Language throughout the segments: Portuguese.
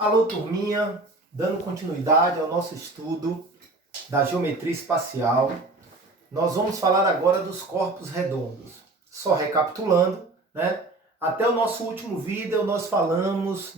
Alô, turminha, dando continuidade ao nosso estudo da geometria espacial, nós vamos falar agora dos corpos redondos. Só recapitulando, né? Até o nosso último vídeo nós falamos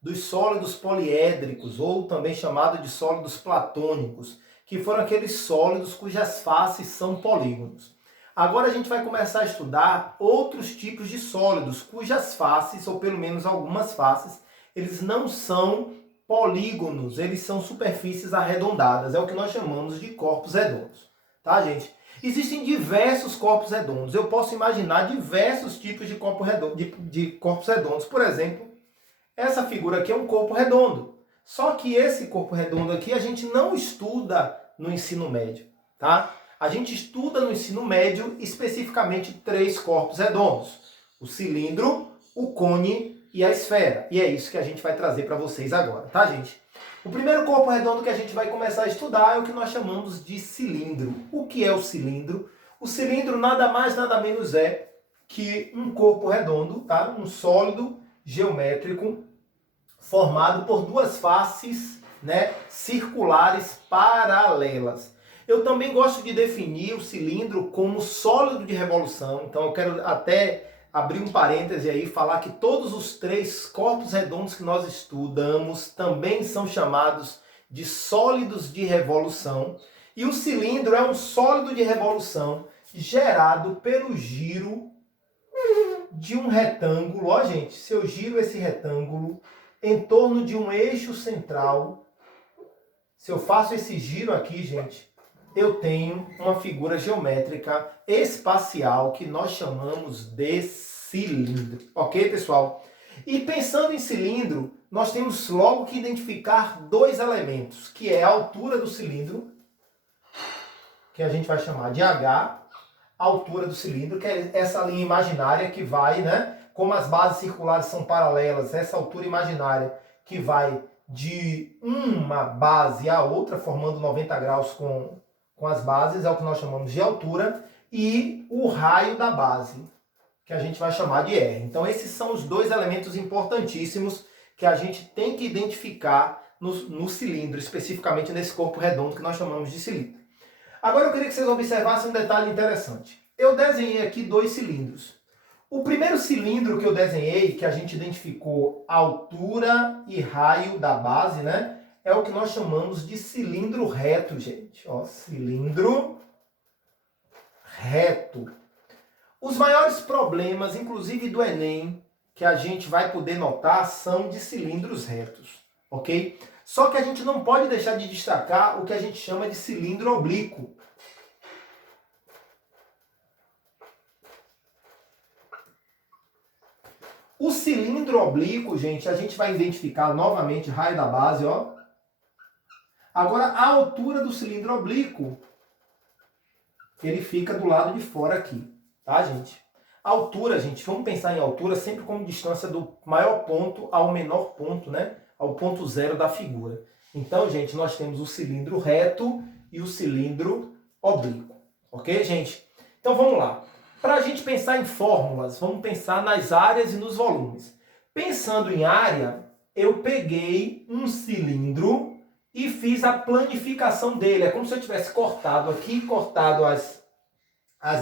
dos sólidos poliédricos, ou também chamado de sólidos platônicos, que foram aqueles sólidos cujas faces são polígonos. Agora a gente vai começar a estudar outros tipos de sólidos, cujas faces, ou pelo menos algumas faces, eles não são polígonos, eles são superfícies arredondadas. É o que nós chamamos de corpos redondos. Tá, gente? Existem diversos corpos redondos. Eu posso imaginar diversos tipos de corpos redondos. Por exemplo, essa figura aqui é um corpo redondo. Só que esse corpo redondo aqui a gente não estuda no ensino médio. Tá? A gente estuda no ensino médio especificamente 3 corpos redondos. O cilindro, o cone e a esfera. E é isso que a gente vai trazer para vocês agora, tá, gente? O primeiro corpo redondo que a gente vai começar a estudar é o que nós chamamos de cilindro. O que é o cilindro? O cilindro nada mais, nada menos é que um corpo redondo, tá? Um sólido geométrico formado por duas faces, né, circulares paralelas. Eu também gosto de definir o cilindro como sólido de revolução, então eu quero até abrir um parêntese aí e falar que todos os 3 corpos redondos que nós estudamos também são chamados de sólidos de revolução. E o cilindro é um sólido de revolução gerado pelo giro de um retângulo. Ó, gente, se eu giro esse retângulo em torno de um eixo central, se eu faço esse giro aqui, gente, eu tenho uma figura geométrica espacial que nós chamamos de cilindro. Ok, pessoal? E pensando em cilindro, nós temos logo que identificar 2 elementos, que é a altura do cilindro, que a gente vai chamar de H, a altura do cilindro, que é essa linha imaginária que vai, né? Como as bases circulares são paralelas, essa altura imaginária que vai de uma base à outra, formando 90 graus com as bases, é o que nós chamamos de altura, e o raio da base, que a gente vai chamar de R. Então esses são os 2 elementos importantíssimos que a gente tem que identificar no cilindro, especificamente nesse corpo redondo que nós chamamos de cilindro. Agora eu queria que vocês observassem um detalhe interessante. Eu desenhei aqui 2 cilindros. O primeiro cilindro que eu desenhei, que a gente identificou altura e raio da base, né? É o que nós chamamos de cilindro reto, gente. Ó, cilindro reto. Os maiores problemas, inclusive do Enem, que a gente vai poder notar, são de cilindros retos, ok? Só que a gente não pode deixar de destacar o que a gente chama de cilindro oblíquo. O cilindro oblíquo, gente, a gente vai identificar novamente raio da base, ó. Agora, a altura do cilindro oblíquo, ele fica do lado de fora aqui, tá, gente? A altura, gente, vamos pensar em altura sempre como distância do maior ponto ao menor ponto, né? Ao ponto zero da figura. Então, gente, nós temos o cilindro reto e o cilindro oblíquo, ok, gente? Então, vamos lá. Para a gente pensar em fórmulas, vamos pensar nas áreas e nos volumes. Pensando em área, eu peguei um cilindro e fiz a planificação dele. É como se eu tivesse cortado aqui, cortado as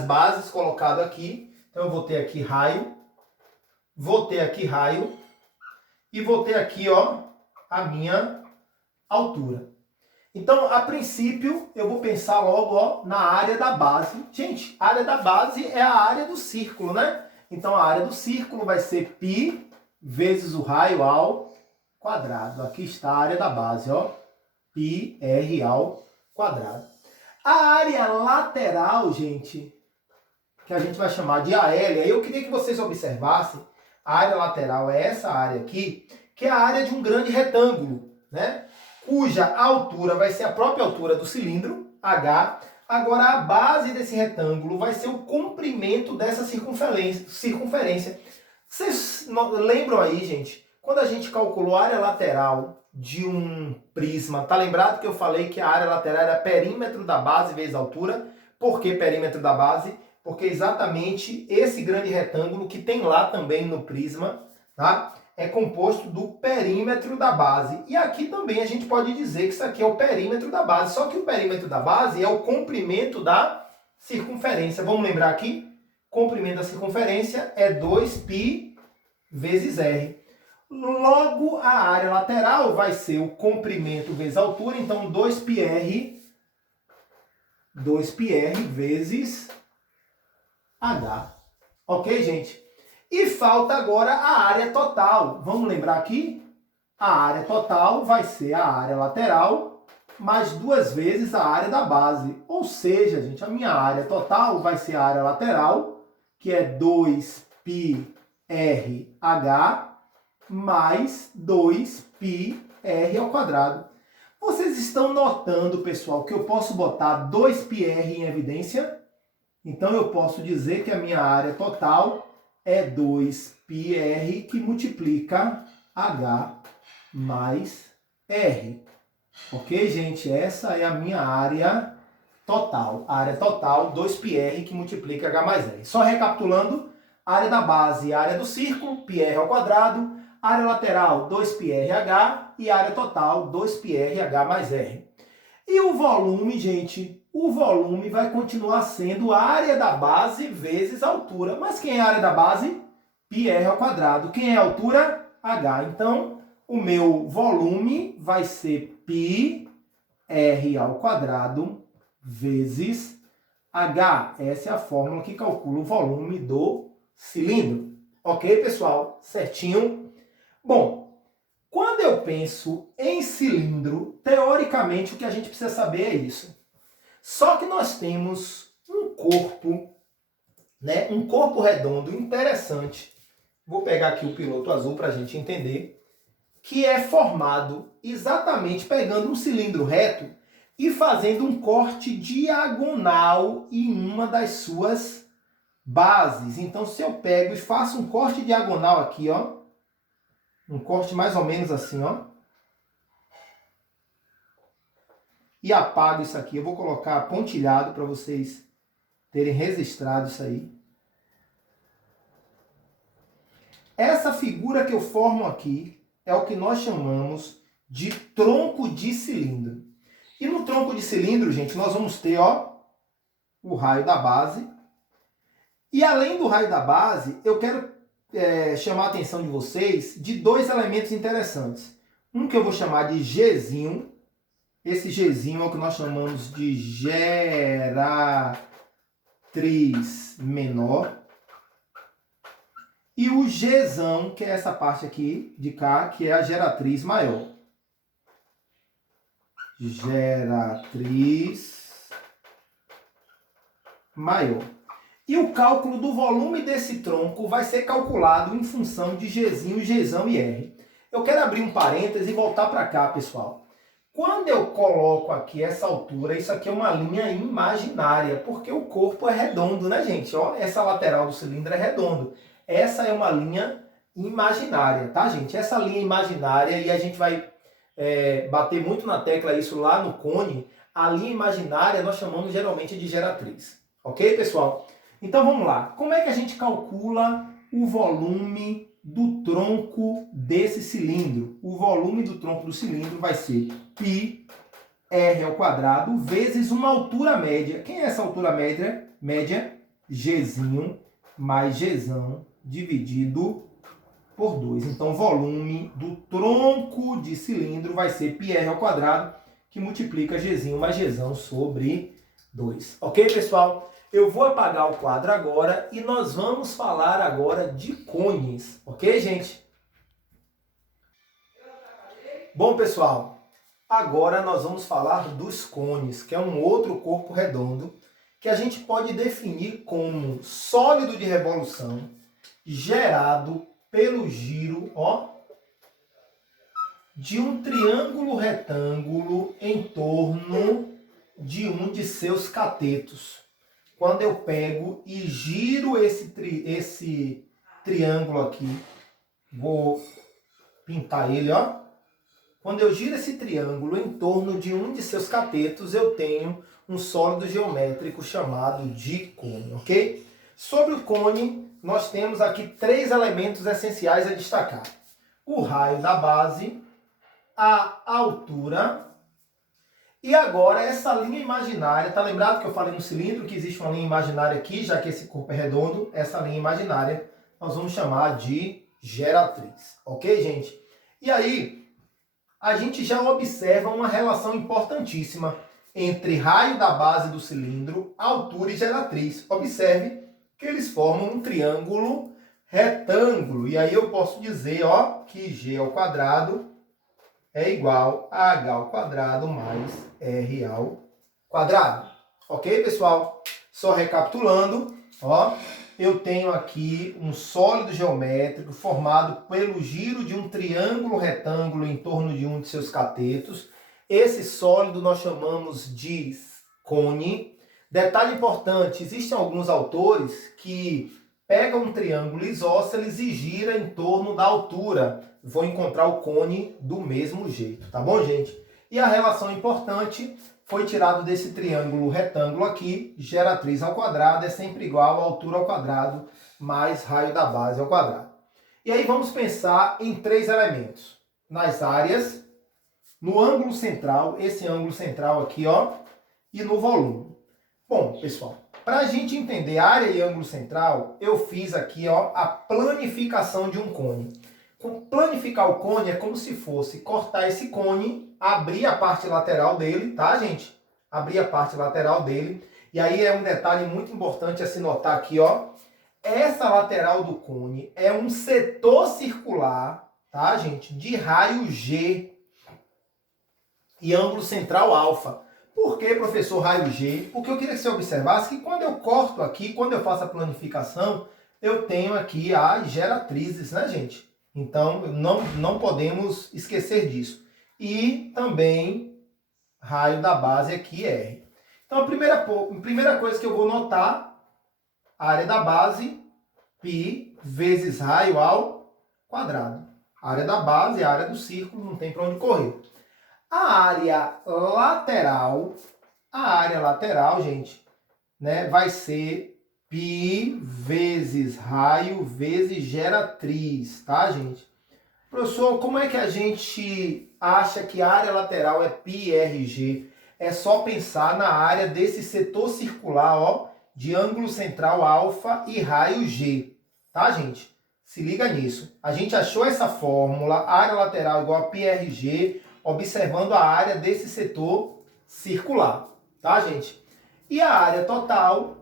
bases, colocado aqui. Então eu vou ter aqui raio, vou ter aqui raio e vou ter aqui, ó, a minha altura. Então, a princípio, eu vou pensar logo, ó, na área da base. Gente, a área da base é a área do círculo, né? Então a área do círculo vai ser π vezes o raio ao quadrado. Aqui está a área da base, ó. πr ao quadrado. A área lateral, gente, que a gente vai chamar de AL, eu queria que vocês observassem, a área lateral é essa área aqui, que é a área de um grande retângulo, né? Cuja altura vai ser a própria altura do cilindro, H. Agora a base desse retângulo vai ser o comprimento dessa circunferência. Vocês lembram aí, gente, quando a gente calculou a área lateral de um prisma, tá lembrado que eu falei que a área lateral era perímetro da base vezes altura? Por que perímetro da base? Porque exatamente esse grande retângulo que tem lá também no prisma, tá? é composto do perímetro da base. E aqui também a gente pode dizer que isso aqui é o perímetro da base, só que o perímetro da base é o comprimento da circunferência. Vamos lembrar aqui? Comprimento da circunferência é 2π vezes r. Logo, a área lateral vai ser o comprimento vezes a altura, então 2πr vezes h. Ok, gente? E falta agora a área total. Vamos lembrar aqui? A área total vai ser a área lateral mais 2 vezes a área da base. Ou seja, gente, a minha área total vai ser a área lateral, que é 2πrh mais 2πr ao quadrado. Vocês estão notando, pessoal, que eu posso botar 2πr em evidência? Então eu posso dizer que a minha área total é 2πr que multiplica h mais r. Ok, gente? Essa é a minha área total. A área total, 2πr que multiplica h mais r. Só recapitulando, área da base, área do círculo, πr ao quadrado, área lateral, 2πrh e área total, 2πrh mais r. E o volume, gente, o volume vai continuar sendo a área da base vezes a altura. Mas quem é a área da base? πr ao quadrado. Quem é a altura? h. Então, o meu volume vai ser πr ao quadrado vezes h. Essa é a fórmula que calcula o volume do cilindro. Ok, pessoal? Certinho? Bom, quando eu penso em cilindro, teoricamente o que a gente precisa saber é isso. Só que nós temos um corpo, né? Um corpo redondo interessante. Vou pegar aqui o piloto azul para a gente entender. Que é formado exatamente pegando um cilindro reto e fazendo um corte diagonal em uma das suas bases. Então, se eu pego e faço um corte diagonal aqui, ó, um corte mais ou menos assim, ó, e apago isso aqui, eu vou colocar pontilhado para vocês terem registrado isso aí. Essa figura que eu formo aqui é o que nós chamamos de tronco de cilindro. E no tronco de cilindro, gente, nós vamos ter, ó, o raio da base. E além do raio da base, eu quero chamar a atenção de vocês de 2 elementos interessantes. Um que eu vou chamar de Gzinho. Esse Gzinho é o que nós chamamos de geratriz menor. E o Gzão, que é essa parte aqui de cá, que é a geratriz maior. Geratriz maior. E o cálculo do volume desse tronco vai ser calculado em função de Gzinho, Gzão e R. Eu quero abrir um parêntese e voltar para cá, pessoal. Quando eu coloco aqui essa altura, isso aqui é uma linha imaginária, porque o corpo é redondo, né, gente? Ó, essa lateral do cilindro é redondo. Essa é uma linha imaginária, tá, gente? Essa linha imaginária, e a gente vai bater muito na tecla isso lá no cone, a linha imaginária nós chamamos geralmente de geratriz. Ok, pessoal? Então vamos lá. Como é que a gente calcula o volume do tronco desse cilindro? O volume do tronco do cilindro vai ser πr ao quadrado vezes uma altura média. Quem é essa altura média? Gzinho mais Gzão dividido por 2. Então, o volume do tronco de cilindro vai ser πr ao quadrado, que multiplica Gzinho mais Gzão sobre 2. Ok, pessoal? Eu vou apagar o quadro agora e nós vamos falar agora de cones. Ok, gente? Bom, pessoal, agora nós vamos falar dos cones, que é um outro corpo redondo, que a gente pode definir como sólido de revolução gerado pelo giro, ó, de um triângulo retângulo em torno de um de seus catetos. Quando eu pego e giro esse triângulo aqui, vou pintar ele, ó. Quando eu giro esse triângulo em torno de um de seus catetos, eu tenho um sólido geométrico chamado de cone, ok? Sobre o cone, nós temos aqui 3 elementos essenciais a destacar. o raio da base, a altura. E agora essa linha imaginária, tá lembrado que eu falei no cilindro que existe uma linha imaginária aqui, já que esse corpo é redondo, essa linha imaginária nós vamos chamar de geratriz, ok, gente? E aí, a gente já observa uma relação importantíssima entre raio da base do cilindro, altura e geratriz. Observe que eles formam um triângulo retângulo. E aí eu posso dizer, ó, que G ao quadrado é igual a H ao quadrado mais R ao quadrado. Ok, pessoal? Só recapitulando, ó, eu tenho aqui um sólido geométrico formado pelo giro de um triângulo retângulo em torno de um de seus catetos. Esse sólido nós chamamos de cone. Detalhe importante, existem alguns autores que pegam um triângulo isósceles e gira em torno da altura. Vou encontrar o cone do mesmo jeito, tá bom, gente? E a relação importante foi tirado desse triângulo retângulo aqui, geratriz ao quadrado é sempre igual a altura ao quadrado mais raio da base ao quadrado. E aí vamos pensar em três elementos. Nas áreas, no ângulo central, esse ângulo central aqui, ó, e no volume. Bom, pessoal, para a gente entender área e ângulo central, eu fiz aqui, ó, a planificação de um cone. Planificar o cone é como se fosse cortar esse cone, abrir a parte lateral dele, tá, gente? Abrir a parte lateral dele. E aí é um detalhe muito importante a se notar aqui, ó. Essa lateral do cone é um setor circular, tá, gente? De raio G e ângulo central alfa. Por que, professor, raio G? Porque eu queria que você observasse que quando eu corto aqui, quando eu faço a planificação, eu tenho aqui as geratrizes, né, gente? Então, não podemos esquecer disso. E também raio da base aqui, R. Então, a primeira coisa que eu vou notar, a área da base, π vezes raio ao quadrado. A área da base é a área do círculo, não tem para onde correr. A área lateral, gente, né, vai ser π vezes raio vezes geratriz, tá, gente? Professor, como é que a gente acha que a área lateral é πRG? É só pensar na área desse setor circular, ó, de ângulo central alfa e raio G, tá, gente? Se liga nisso. A gente achou essa fórmula, área lateral igual a πRG, observando a área desse setor circular, tá, gente? E a área total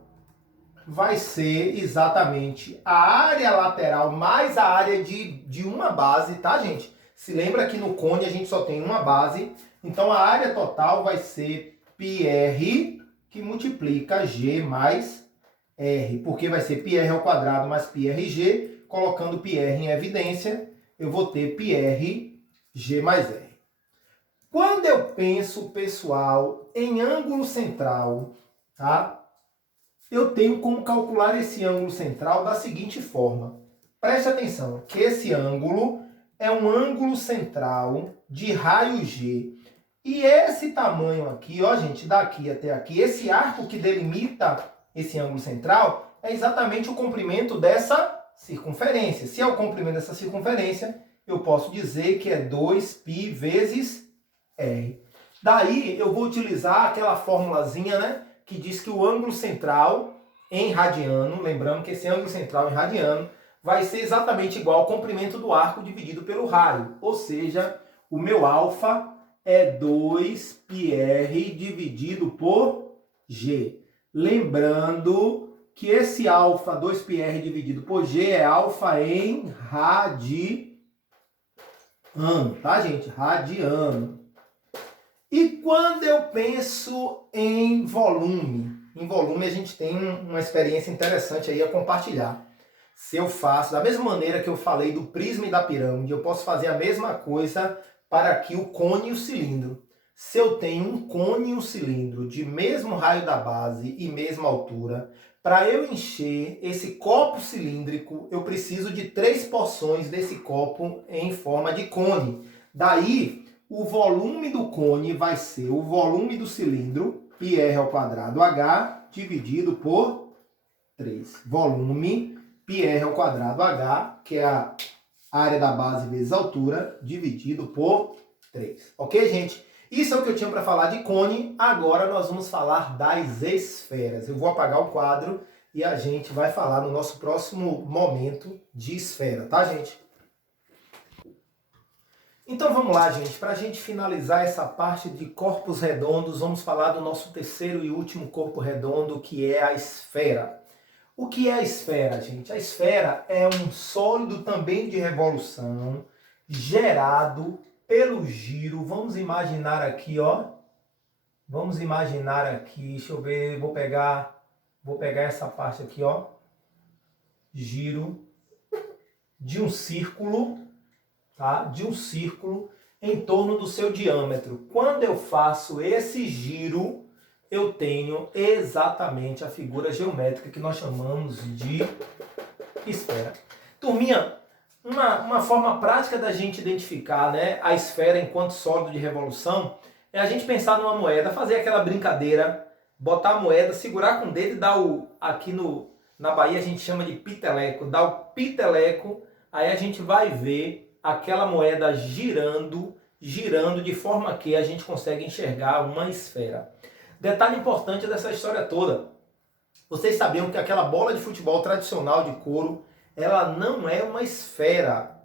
vai ser exatamente a área lateral mais a área de uma base, tá, gente? Se lembra que no cone a gente só tem uma base, então a área total vai ser πr, que multiplica G mais R, porque vai ser πr ao quadrado mais πRG, colocando πr em evidência, eu vou ter πr mais R. Quando eu penso, pessoal, em ângulo central, tá? Eu tenho como calcular esse ângulo central da seguinte forma. Preste atenção, que esse ângulo é um ângulo central de raio G. E esse tamanho aqui, ó, gente, daqui até aqui, esse arco que delimita esse ângulo central é exatamente o comprimento dessa circunferência. Se é o comprimento dessa circunferência, eu posso dizer que é 2π vezes R. Daí eu vou utilizar aquela formulazinha, né, que diz que o ângulo central em radiano, lembrando que esse ângulo central em radiano vai ser exatamente igual ao comprimento do arco dividido pelo raio. Ou seja, o meu alfa é 2πr dividido por G. Lembrando que esse alfa, 2πr dividido por G, é alfa em radiano, tá, gente? Radiano. E quando eu penso em volume a gente tem uma experiência interessante aí a compartilhar. Se eu faço, da mesma maneira que eu falei do prisma e da pirâmide, eu posso fazer a mesma coisa para aqui o cone e o cilindro. Se eu tenho um cone e um cilindro de mesmo raio da base e mesma altura, para eu encher esse copo cilíndrico, eu preciso de 3 porções desse copo em forma de cone. Daí, o volume do cone vai ser o volume do cilindro, πr ao quadrado h, dividido por 3. Volume πr ao quadrado h, que é a área da base vezes altura, dividido por 3. Ok, gente? Isso é o que eu tinha para falar de cone. Agora nós vamos falar das esferas. Eu vou apagar o quadro e a gente vai falar no nosso próximo momento de esfera, tá, gente? Então vamos lá, gente. Para a gente finalizar essa parte de corpos redondos, vamos falar do nosso terceiro e último corpo redondo, que é a esfera. O que é a esfera, gente? A esfera é um sólido também de revolução gerado pelo giro. Vamos imaginar aqui, ó. Vamos imaginar aqui, deixa eu ver, vou pegar essa parte aqui, ó. Giro de um círculo, tá? De um círculo em torno do seu diâmetro. Quando eu faço esse giro, eu tenho exatamente a figura geométrica que nós chamamos de esfera. Turminha, uma forma prática da gente identificar, né, a esfera enquanto sólido de revolução é a gente pensar numa moeda, fazer aquela brincadeira, botar a moeda, segurar com o dedo e dar aqui na Bahia a gente chama de piteleco, dar o piteleco, aí a gente vai ver aquela moeda girando de forma que a gente consegue enxergar uma esfera. Detalhe importante dessa história toda, vocês sabiam que aquela bola de futebol tradicional de couro, ela não é uma esfera.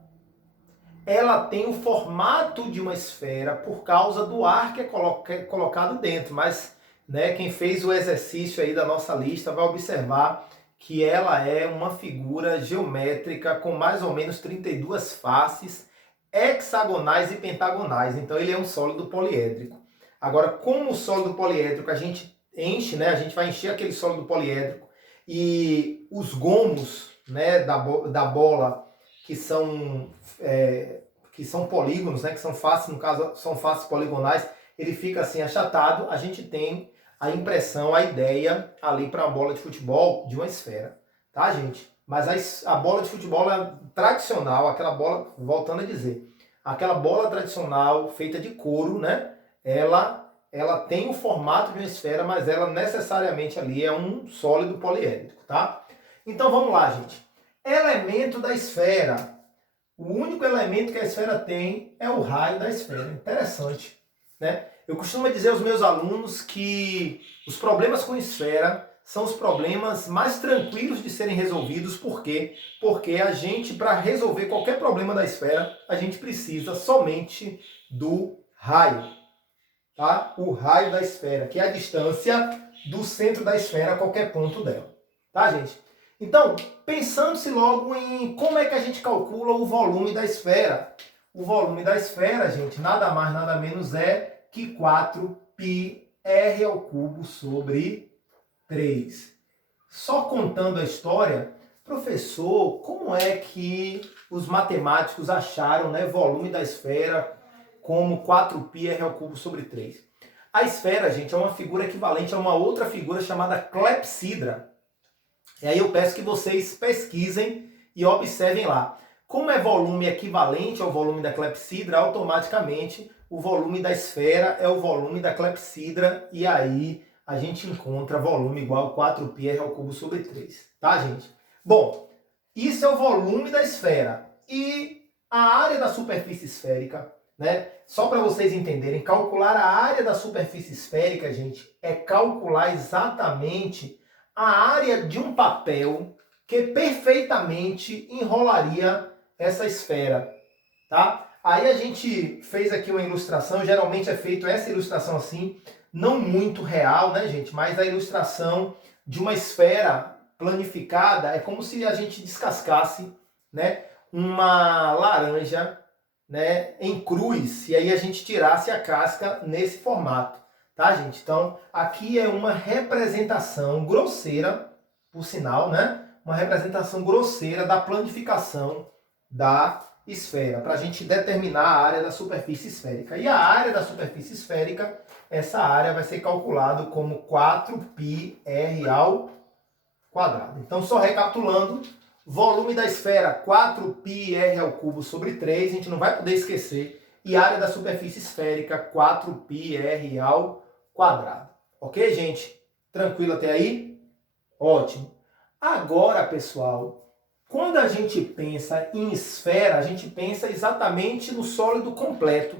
Ela tem o formato de uma esfera por causa do ar que é colocado dentro. Mas, né, quem fez o exercício aí da nossa lista vai observar que ela é uma figura geométrica com mais ou menos 32 faces hexagonais e pentagonais. Então ele é um sólido poliédrico. Agora, como o sólido poliédrico a gente enche, né, a gente vai encher aquele sólido poliédrico e os gomos, né, da bola que são polígonos, né, que são faces, no caso são faces poligonais, ele fica assim achatado, a gente tem a impressão, a ideia ali para uma bola de futebol de uma esfera, tá, gente? Mas a bola de futebol é tradicional, aquela bola, voltando a dizer, aquela bola tradicional feita de couro, né, ela tem o formato de uma esfera, mas ela necessariamente ali é um sólido poliédrico, tá? Então vamos lá, gente. Elemento da esfera. O único elemento que a esfera tem é o raio da esfera. Interessante, né? Eu costumo dizer aos meus alunos que os problemas com esfera são os problemas mais tranquilos de serem resolvidos. Por quê? Porque a gente, para resolver qualquer problema da esfera, a gente precisa somente do raio, tá? O raio da esfera, que é a distância do centro da esfera a qualquer ponto dela, tá, gente? Então, pensando-se logo em como é que a gente calcula o volume da esfera. O volume da esfera, gente, nada mais, nada menos é que 4πr ao cubo sobre 3. Só contando a história, professor, como é que os matemáticos acharam, né, volume da esfera como 4πr ao cubo sobre 3? A esfera, gente, é uma figura equivalente a uma outra figura chamada clepsidra. E aí eu peço que vocês pesquisem e observem lá. Como é volume equivalente ao volume da clepsidra, automaticamente o volume da esfera é o volume da clepsidra e aí a gente encontra volume igual a 4πr ao cubo sobre 3. Tá, gente? Bom, isso é o volume da esfera. E a área da superfície esférica, né? Só para vocês entenderem, calcular a área da superfície esférica, gente, é calcular exatamente a área de um papel que perfeitamente enrolaria essa esfera, tá? Aí a gente fez aqui uma ilustração, geralmente é feito essa ilustração assim, não muito real, né, gente? Mas a ilustração de uma esfera planificada é como se a gente descascasse, né, uma laranja, né, em cruz, e aí a gente tirasse a casca nesse formato. Tá, gente? Então, aqui é uma representação grosseira, por sinal, né? Uma representação grosseira da planificação da esfera, para a gente determinar a área da superfície esférica. E a área da superfície esférica, essa área vai ser calculada como 4πr ao quadrado. Então, só recapitulando, volume da esfera 4πr ao cubo sobre 3, a gente não vai poder esquecer, e área da superfície esférica 4πr ao quadrado. Ok, gente? Tranquilo até aí? Ótimo. Agora, pessoal, Quando a gente pensa em esfera, a gente pensa exatamente no sólido completo.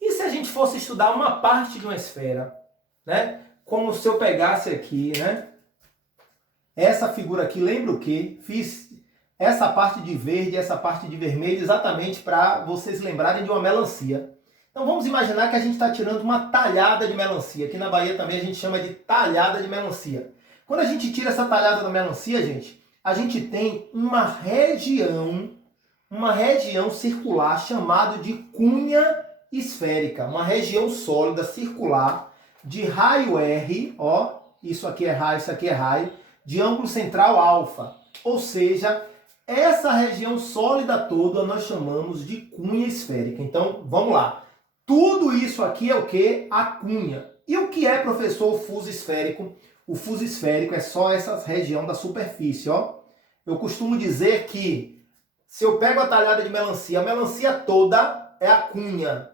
E se a gente fosse estudar uma parte de uma esfera, né? Como se eu pegasse aqui, né? Essa figura aqui, lembra o quê? Fiz essa parte de verde e essa parte de vermelho exatamente para vocês lembrarem de uma melancia. Então vamos imaginar que a gente está tirando uma talhada de melancia. Aqui na Bahia também a gente chama de talhada de melancia. Quando a gente tira essa talhada da melancia, gente, a gente tem uma região circular chamada de cunha esférica. Uma região sólida circular de raio R, ó, isso aqui é raio, isso aqui é raio, de ângulo central alfa. Ou seja, essa região sólida toda nós chamamos de cunha esférica. Então, vamos lá. Tudo isso aqui é o que? A cunha. E o que é, professor, o fuso esférico? O fuso esférico é só essa região da superfície, ó. Eu costumo dizer que se eu pego a talhada de melancia, a melancia toda é a cunha.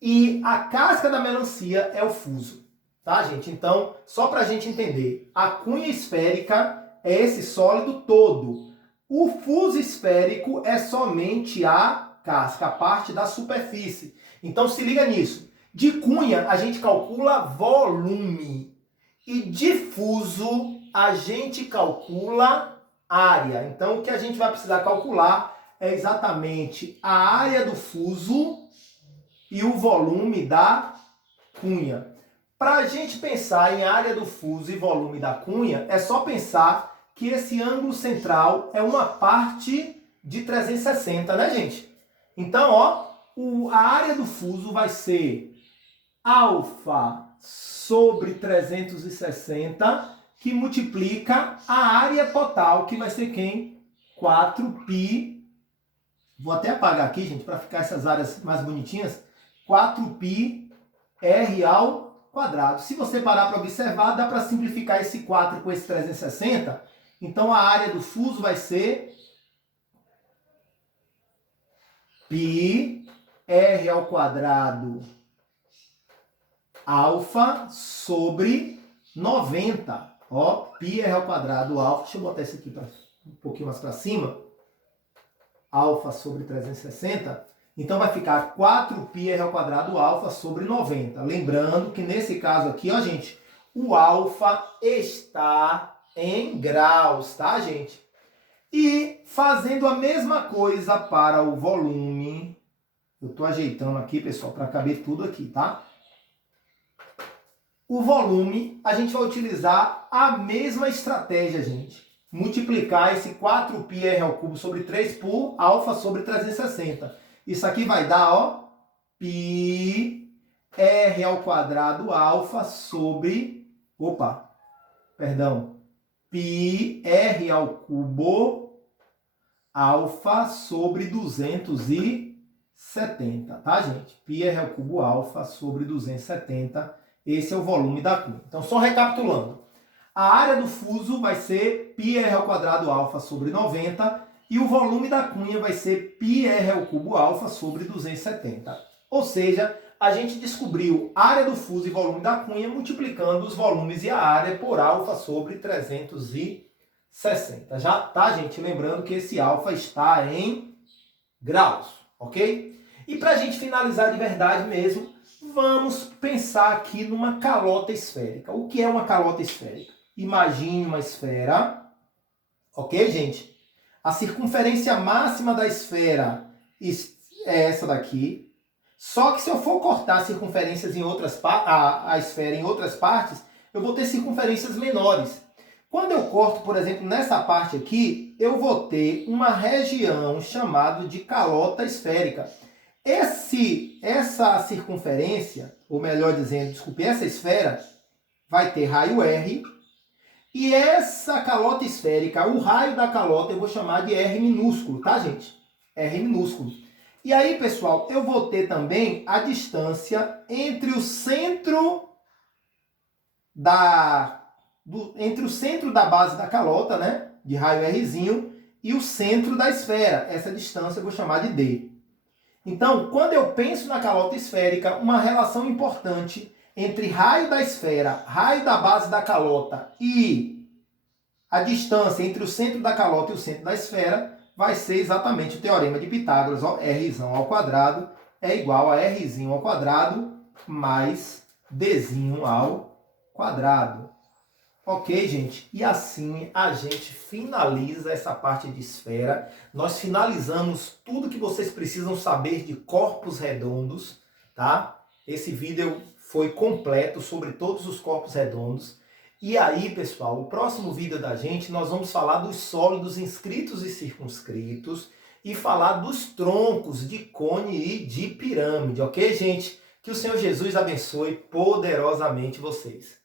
E a casca da melancia é o fuso. Tá, gente? Então, só para a gente entender, a cunha esférica é esse sólido todo. O fuso esférico é somente a casca, a parte da superfície. Então se liga nisso. De cunha a gente calcula volume e de fuso a gente calcula área. Então o que a gente vai precisar calcular é exatamente a área do fuso e o volume da cunha. Para a gente pensar em área do fuso e volume da cunha, é só pensar que esse ângulo central é uma parte de 360, né, gente? Então, ó, a área do fuso vai ser alfa sobre 360, que multiplica a área total, que vai ser quem? 4π. Vou até apagar aqui, gente, para ficar essas áreas mais bonitinhas. 4π r ao quadrado. Se você parar para observar, dá para simplificar esse 4 com esse 360. Então, a área do fuso vai ser π r ao quadrado alfa sobre 90. Ó, π r ao quadrado alfa. Deixa eu botar isso aqui um pouquinho mais para cima. Alfa sobre 360. Então, vai ficar 4π r ao quadrado alfa sobre 90. Lembrando que nesse caso aqui, ó, gente, o alfa está em graus, tá, gente? E fazendo a mesma coisa para o volume, eu estou ajeitando aqui, pessoal, para caber tudo aqui, tá? O volume, a gente vai utilizar a mesma estratégia, gente. Multiplicar esse 4π r ao cubo sobre 3 por alfa sobre 360. Isso aqui vai dar, ó, π r ao quadrado alfa sobre, π r ao cubo alfa sobre 270, tá, gente? Π r ao cubo alfa sobre 270, esse é o volume da cunha. Então, só recapitulando. A área do fuso vai ser π r ao quadrado alfa sobre 90 e o volume da cunha vai ser π r ao cubo alfa sobre 270. Ou seja, a gente descobriu a área do fuso e volume da cunha multiplicando os volumes e a área por alfa sobre 360. Já tá, gente? Lembrando que esse alfa está em graus, ok? E para a gente finalizar de verdade mesmo, vamos pensar aqui numa calota esférica. O que é uma calota esférica? Imagine uma esfera, ok, gente? A circunferência máxima da esfera é essa daqui. Só que se eu for cortar circunferências em a esfera em outras partes, eu vou ter circunferências menores. Quando eu corto, por exemplo, nessa parte aqui, eu vou ter uma região chamada de calota esférica. Essa circunferência, ou melhor dizendo, desculpe, essa esfera vai ter raio R. E essa calota esférica, o raio da calota, eu vou chamar de R minúsculo, tá, gente? R minúsculo. E aí, pessoal, eu vou ter também a distância entre o centro da base da calota, né, de raio Rzinho, e o centro da esfera. Essa distância eu vou chamar de D. Então, quando eu penso na calota esférica, uma relação importante entre raio da esfera, raio da base da calota e a distância entre o centro da calota e o centro da esfera vai ser exatamente o teorema de Pitágoras, ó, Rzinho ao quadrado é igual a Rzinho ao quadrado mais Dzinho ao quadrado. Ok, gente? E assim a gente finaliza essa parte de esfera. Nós finalizamos tudo que vocês precisam saber de corpos redondos, tá? Esse vídeo foi completo sobre todos os corpos redondos. E aí, pessoal, o próximo vídeo da gente nós vamos falar dos sólidos inscritos e circunscritos e falar dos troncos de cone e de pirâmide, ok, gente? Que o Senhor Jesus abençoe poderosamente vocês.